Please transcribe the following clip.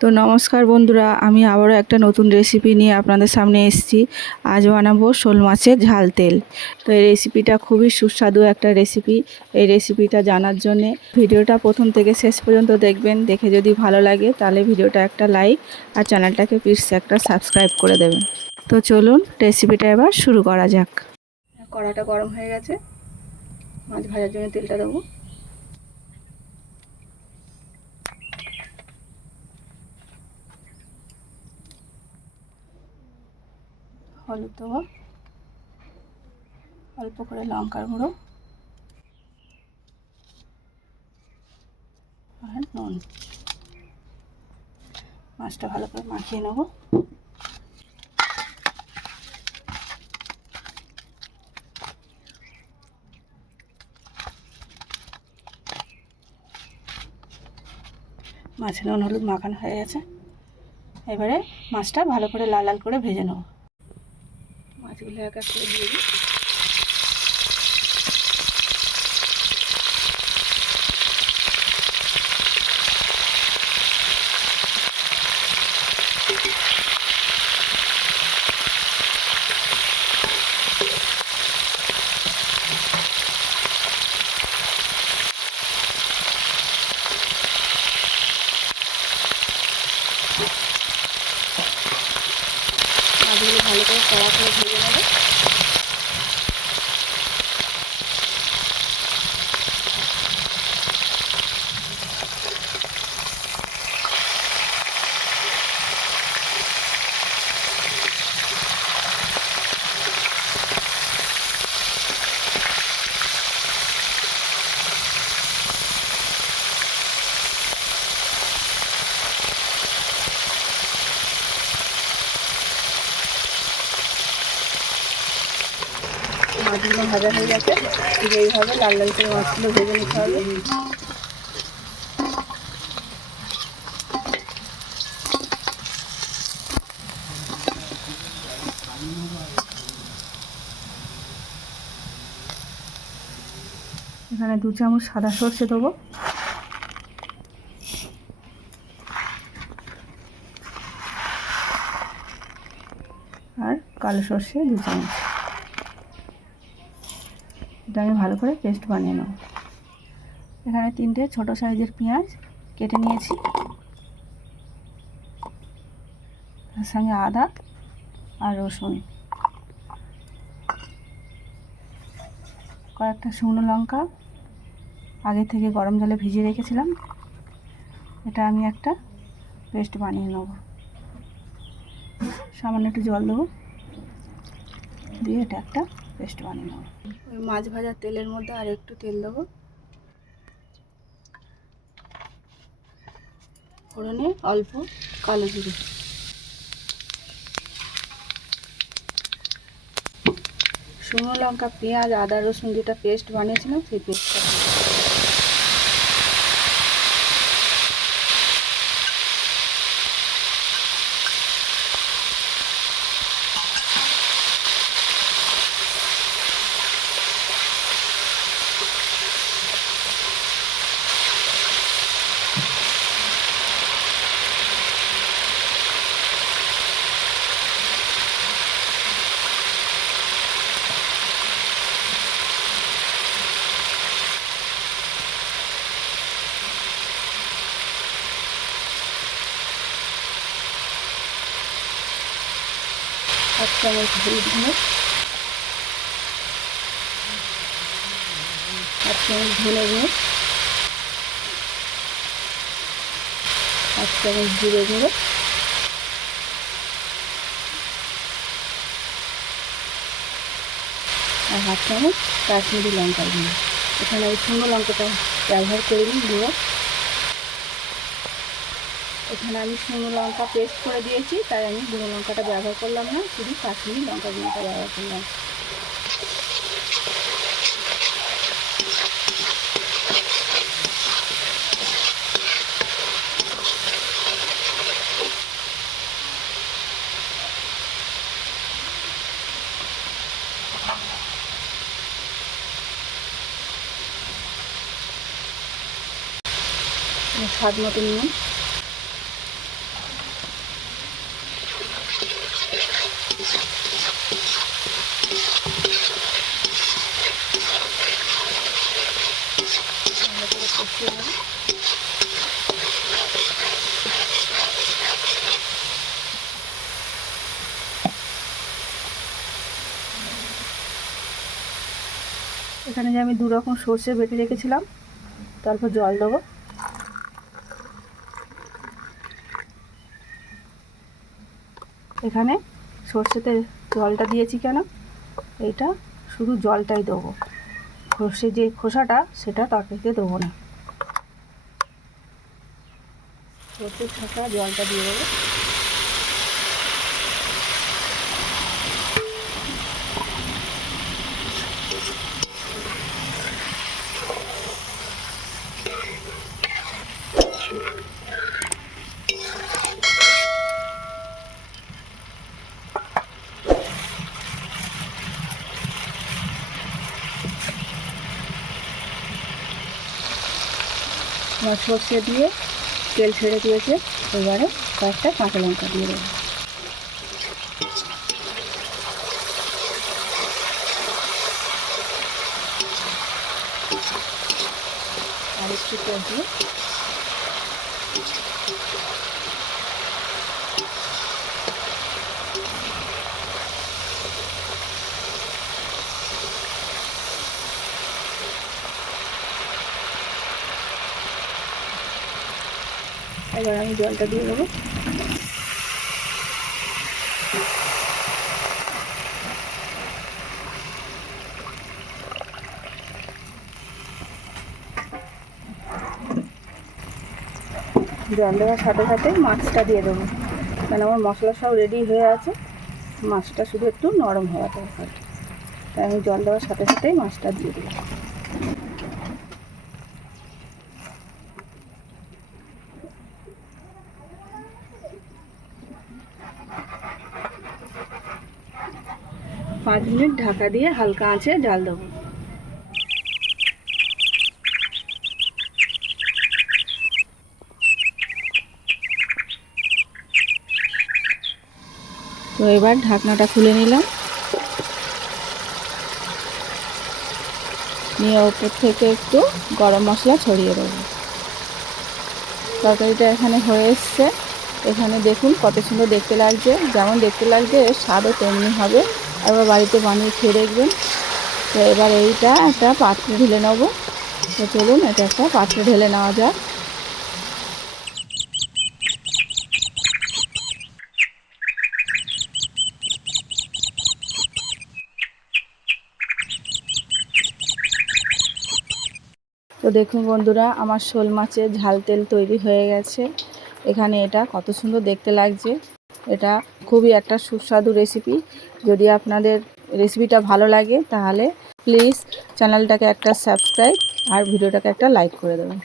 তো নমস্কার বন্ধুরা, আমি আবারও একটা নতুন রেসিপি নিয়ে আপনাদের সামনে এসেছি। আজ বানাবো শোল মাছের ঝাল তেল। তো এই রেসিপিটা খুবই সুস্বাদু একটা রেসিপি। এই রেসিপিটা জানার জন্যে ভিডিওটা প্রথম থেকে শেষ পর্যন্ত দেখবেন। দেখে যদি ভালো লাগে তাহলে ভিডিওটা একটা লাইক আর চ্যানেলটাকে প্লিজ একটা সাবস্ক্রাইব করে দেবেন। তো চলুন রেসিপিটা এবার শুরু করা যাক। কড়াটা গরম হয়ে গেছে, মাছ ভাজার জন্য তেলটা দেবো। হলুদ দেবো, অল্প করে লঙ্কার গুঁড়ো আর নুন। মাছটা ভালো করে মাখিয়ে নেব। মাছে নুন হলুদ মাখানো হয়ে গেছে। এবারে মাছটা ভালো করে লাল লাল করে ভেজে নেব। মাছগুলো এক এক করে দিয়ে দিই। মাছগুলো ভালো করে কড়া করে ভেজে নেব। মাছগুলো ভাজা হয়ে গেছে। এইভাবে লাল লাল করে মাছগুলো ভেজে নিতে হবে। এখানে 2 চামচ সাদা সর্ষে দেবো, আর কালো সর্ষে 2 চামচ। এটা আমি ভালো করে পেস্ট বানিয়ে নেব। এখানে 3টে ছোটো সাইজের পেঁয়াজ কেটে নিয়েছি, তার সঙ্গে আদা আর রসুন, কয়েকটা শুকনো লঙ্কা আগে থেকে গরম জলে ভিজিয়ে রেখেছিলাম। এটা আমি একটা পেস্ট বানিয়ে নেব। সামান্য একটু জল দেবো, দিয়ে এটা একটা পেস্ট বানিয়ে নেব। ওই মাছ ভাজার তেলের মধ্যে আর একটু তেল দেবো। ফোড়নে অল্প কালো জিরে, শুকনো লঙ্কা, পেঁয়াজ, আদা, রসুন যেটা পেস্ট বানিয়েছিলাম সেই পেস্টটা এক চামচ হলুদ গুঁড়ো, এক চামচ ধনে গুঁড়ো, এক চামচ জিরে গুঁড়ো, আর হাফ চামচ কাশ্মীরি লঙ্কার গুঁড়ো। এখানে আমি শুকনো লঙ্কাটা ব্যবহার করিনি গুঁড়ো। এখানে আমি শুকনো লঙ্কা পেস্ট করে দিয়েছি, তাই আমি গুঁড়ো লঙ্কাটা ব্যবহার করলাম না, শুধু কাশ্মীরি লঙ্কা গুঁড়োটা ব্যবহার করলাম। স্বাদ মতো নুন, এখানে যে আমি 2 রকম সর্ষে বেটে রেখেছিলাম, তারপর জল দেবো। এখানে সর্ষেতে জলটা দিয়েছি কেন, এইটা শুধু জলটাই দেবো, সর্ষে যে খোসাটা সেটা তরকারিতে দেবো না। সর্ষের খোসা জলটা দিয়ে দেবো। সর্ষে দিয়ে তেল ছেড়ে দিয়েছে, এবারে কয়েকটা কাঁচা লঙ্কা দিয়ে দেবো। আর একটু তেল দিয়ে এবার আমি জলটা দিয়ে দেবো। জল দেওয়ার সাথে সাথে মাছটা দিয়ে দেবো, কারণ আমার মশলা সব রেডি হয়ে আছে, মাছটা শুধু একটু নরম হওয়া দরকার, তাই আমি জল দেওয়ার সাথে সাথেই মাছটা দিয়ে দেবো। 5 মিনিট ঢাকা দিয়ে হালকা আঁচে জাল দেবো। তো এবার ঢাকনাটা খুলে নিলাম, নিয়ে ওপর থেকে একটু গরম মশলা ছড়িয়ে দেবো। তরকারিটা এখানে হয়ে এসছে, এখানে দেখুন কত সুন্দর দেখতে লাগছে, যেমন দেখতে লাগছে এর স্বাদও তেমনি হবে, এবার বাড়িতে বানিয়ে খেয়ে দেখবেন। তো এবার এইটা একটা পাত্রে ঢেলে নেবো। তো চলুন এটা একটা পাত্রে ঢেলে নেওয়া যাক। তো দেখুন বন্ধুরা, আমার শোল মাছের ঝাল তেল তৈরি হয়ে গেছে। এখানে এটা কত সুন্দর দেখতে লাগছে, এটা খুবই একটা সুস্বাদু রেসিপি। যদি আপনাদের রেসিপিটা ভালো লাগে তাহলে প্লিজ চ্যানেলটাকে একটা সাবস্ক্রাইব আর ভিডিওটাকে একটা লাইক করে দেবেন।